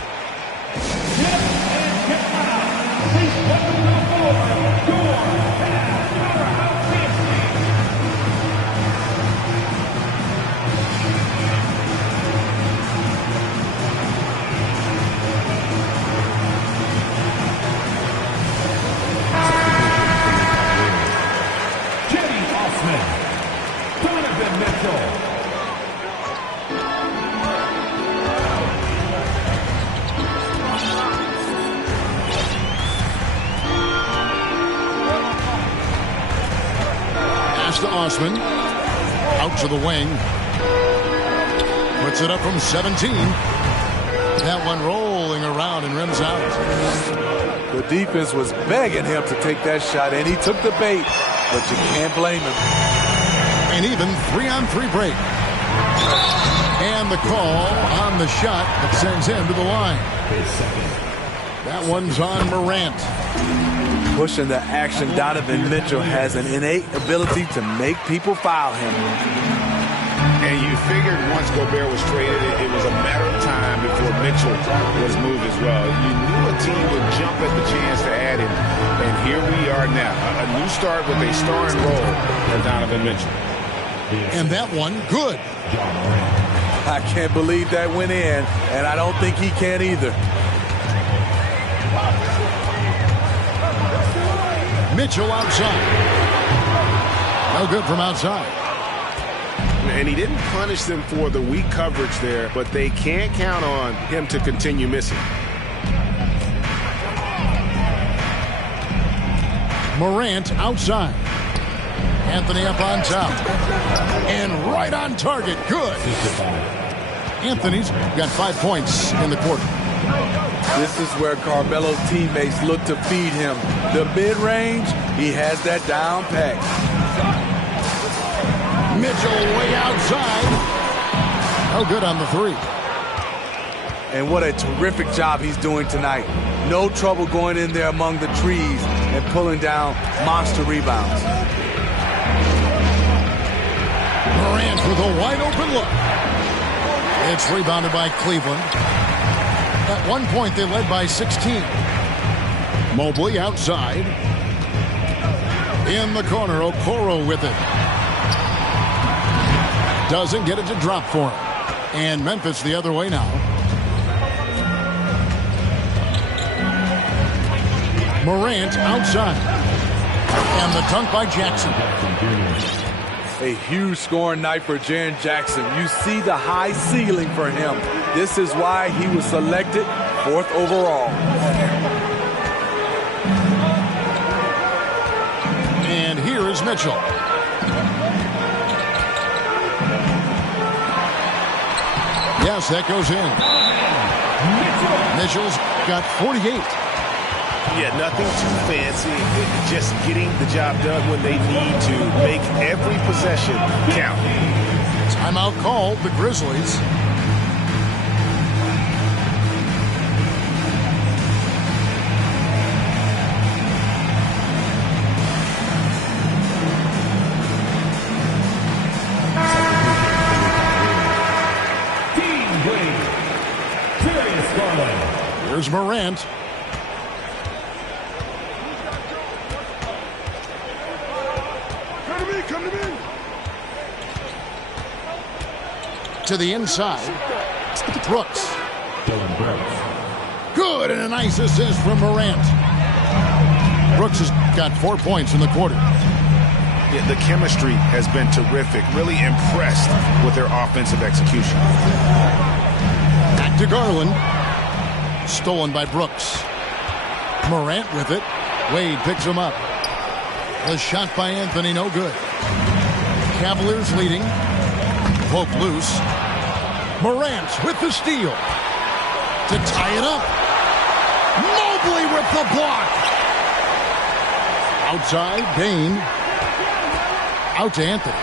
Osman out to the wing, puts it up from 17. That one rolling around and rims out. The defense was begging him to take that shot, and he took the bait, but you can't blame him. An even 3-on-3 break, and the call on the shot that sends him to the line. That one's on Morant. Pushing the action, Donovan Mitchell has an innate ability to make people foul him. And you figured once Gobert was traded, it was a matter of time before Mitchell was moved as well. You knew a team would jump at the chance to add him, and here we are now. A new start with a starring role for Donovan Mitchell. And that one, good. I can't believe that went in, and I don't think he can either. Mitchell outside. No good from outside. And he didn't punish them for the weak coverage there, but they can't count on him to continue missing. Morant outside. Anthony up on top. And right on target. Good. Anthony's got 5 points in the quarter. This is where Carmelo's teammates look to feed him. The mid-range, he has that down pat. Mitchell way outside. Oh, good on the three. And what a terrific job he's doing tonight. No trouble going in there among the trees and pulling down monster rebounds. Morant with a wide open look. It's rebounded by Cleveland. At one point, they led by 16. Mobley outside. In the corner, Okoro with it. Doesn't get it to drop for him. And Memphis the other way now. Morant outside. And the dunk by Jackson. A huge scoring night for Jaren Jackson. You see the high ceiling for him. This is why he was selected 4th overall. And here is Mitchell. Yes, that goes in. Mitchell's got 48. Yeah, nothing too fancy. Just getting the job done when they need to. Make every possession count. Timeout called, the Grizzlies. Here's Morant. Come to me. To the inside. Brooks. Dylan Brooks. Good, and a nice assist from Morant. Brooks has got 4 points in the quarter. Yeah, the chemistry has been terrific. Really impressed with their offensive execution. Back to Garland. Stolen by Brooks. Morant with it. Wade picks him up. The shot by Anthony, no good. Cavaliers leading. Poke loose. Morant with the steal. To tie it up. Mobley with the block. Outside, Bane. Out to Anthony.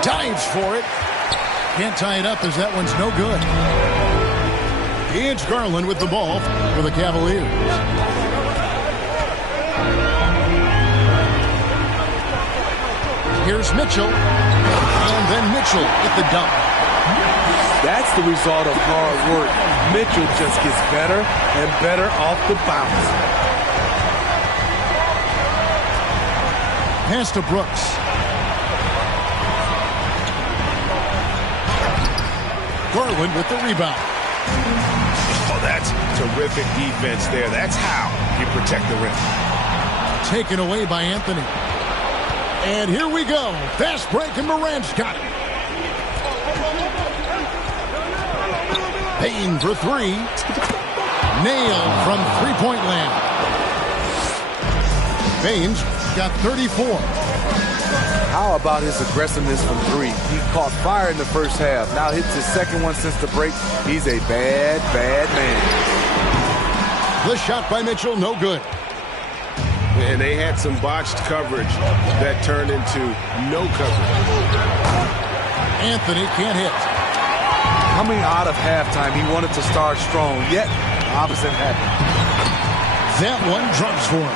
Dives for it. Can't tie it up as that one's no good. It's Garland with the ball for the Cavaliers. Here's Mitchell. And then Mitchell with the dunk. That's the result of hard work. Mitchell just gets better and better off the bounce. Pass to Brooks. Garland with the rebound. Oh, that's terrific defense there. That's how you protect the rim. Taken away by Anthony. And here we go. Fast break, and Morant's got it. Payne for three. Nailed from three-point land. Payne's got 34. How about his aggressiveness from three? He caught fire in the first half. Now hits his second one since the break. He's a bad, bad man. The shot by Mitchell, no good. And they had some botched coverage that turned into no coverage. Anthony can't hit. Coming out of halftime, he wanted to start strong, yet the opposite happened. That one drops for him.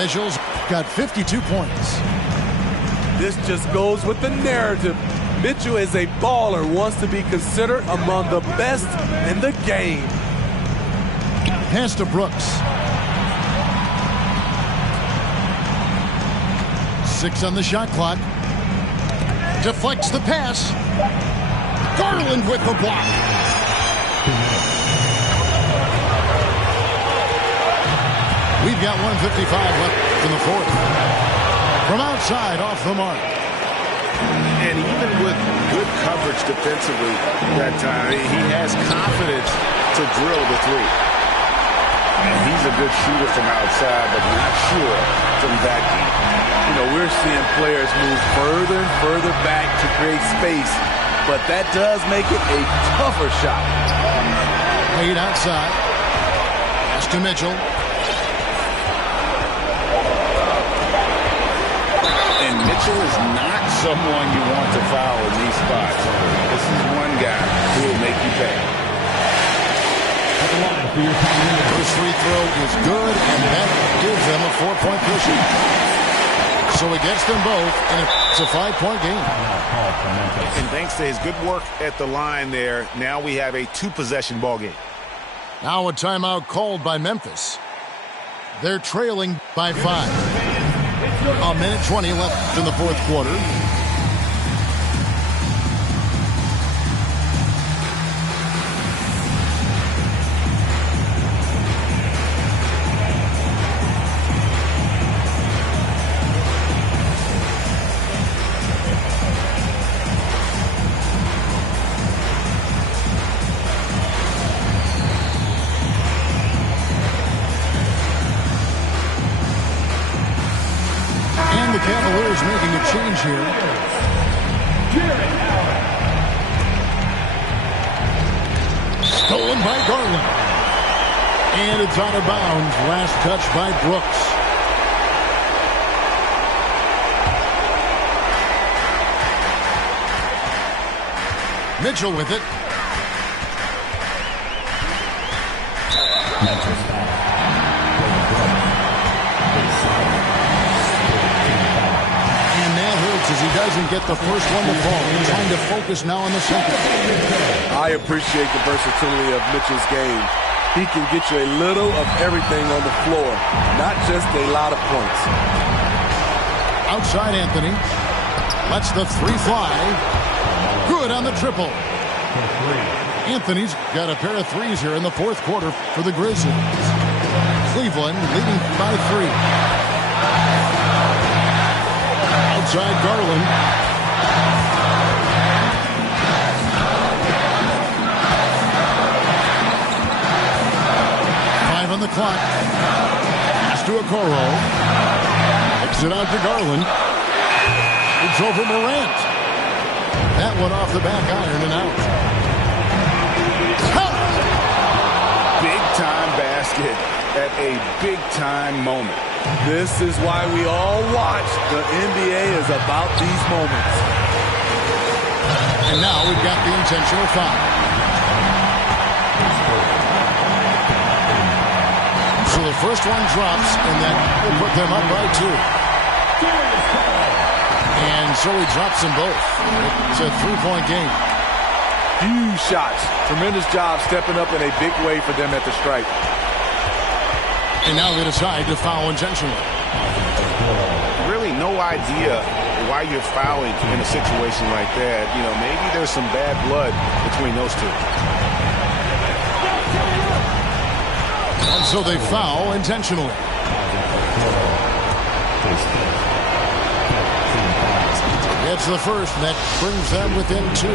Mitchell's got 52 points. This just goes with the narrative. Mitchell is a baller, wants to be considered among the best in the game. Pass to Brooks. 6 on the shot clock. Deflects the pass. Garland with the block. We've got 1:55 left in the fourth. From outside, off the mark. And even with good coverage defensively that time, he has confidence to drill the three. And he's a good shooter from outside, but not sure from that deep. You know, we're seeing players move further and further back to create space, but that does make it a tougher shot. Wade outside. Pass to Mitchell. And Mitchell is not someone you want to foul in these spots. This is one guy who will make you pay. At the line for your Cavaliers. First free throw is good, and that gives them a 4-point cushion. So he gets them both, and it's a 5-point game. And thanks to his good work at the line there, now we have a 2-possession ball game. Now a timeout called by Memphis. They're trailing by 5. A minute 20 left in the fourth quarter. The Cavaliers making a change here. Stolen by Garland. And it's out of bounds. Last touch by Brooks. Mitchell with it. As he doesn't get the first one to fall. He's trying to focus now on the second. I appreciate the versatility of Mitchell's game. He can get you a little of everything on the floor, not just a lot of points. Outside Anthony. Lets the three fly. Good on the triple. Anthony's got a pair of threes here in the fourth quarter for the Grizzlies. Cleveland leading by 3. Outside Garland. On the clock. Pass to Okoro. Kicks it out to Garland. It's over Morant. That one off the back iron and out. Big-time basket at a big-time moment. This is why we all watch. The NBA is about these moments. And now we've got the intentional foul. So the first one drops, and that will put them up by 2. And so he drops them both. It's a 3-point game. Huge shots. Tremendous job stepping up in a big way for them at the stripe. And now they decide to foul intentionally. Really no idea why you're fouling in a situation like that. You know, maybe there's some bad blood between those two. And so they foul intentionally. It's the first, and that brings them within 2.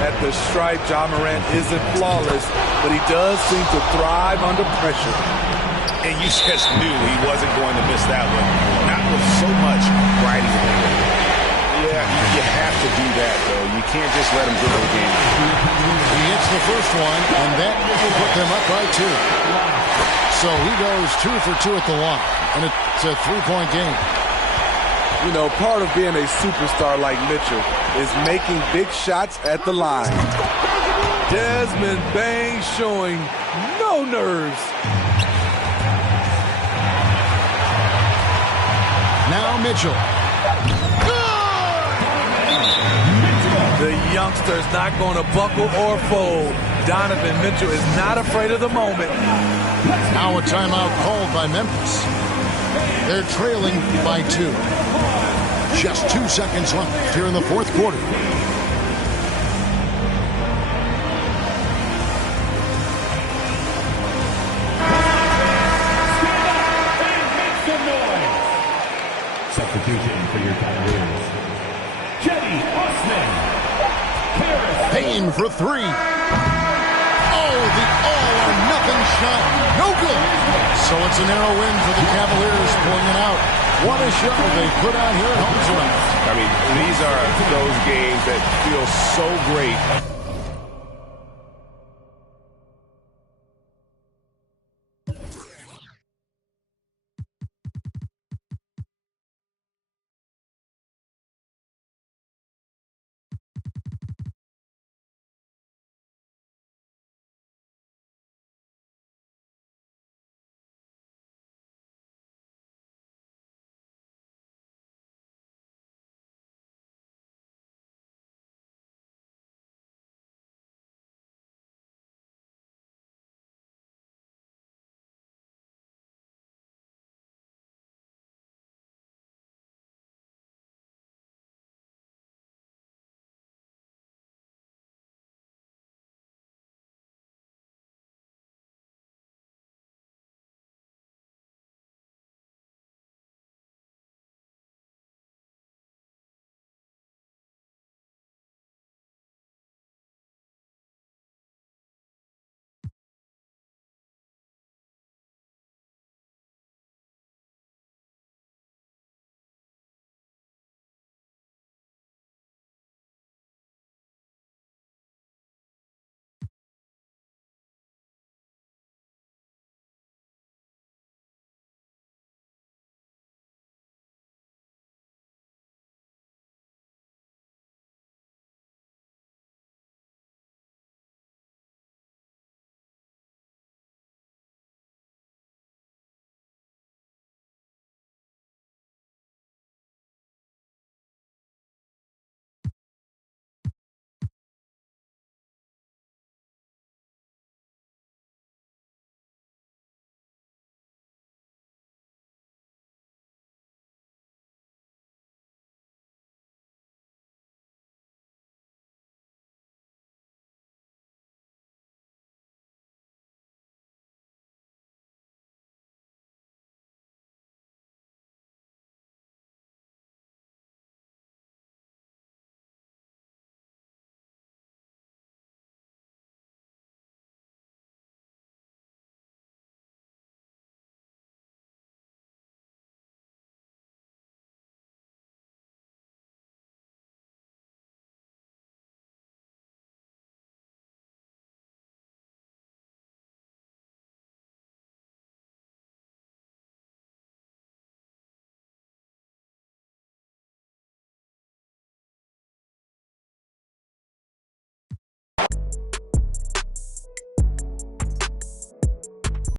At the stripe, Ja Morant isn't flawless, but he does seem to thrive under pressure. And you just knew he wasn't going to miss that one. Not with so much riding on it. Yeah, you have to do that, though. You can't just let him get the game. He hits the first one, and that will put them up by 2. So he goes 2 for 2 at the line, and it's a 3-point game. You know, part of being a superstar like Mitchell is making big shots at the line. Desmond Bane showing no nerves. Now Mitchell. The youngster's not going to buckle or fold. Donovan Mitchell is not afraid of the moment. Now a timeout called by Memphis. They're trailing by 2. Just 2 seconds left here in the fourth quarter. Substitution for your Cavaliers. Cedi Osman. Payne for 3. Oh, the all-or-nothing shot. No good. So it's a narrow win for the Cavaliers, pulling it out. What a show they put out here at home tonight. I mean, these are those games that feel so great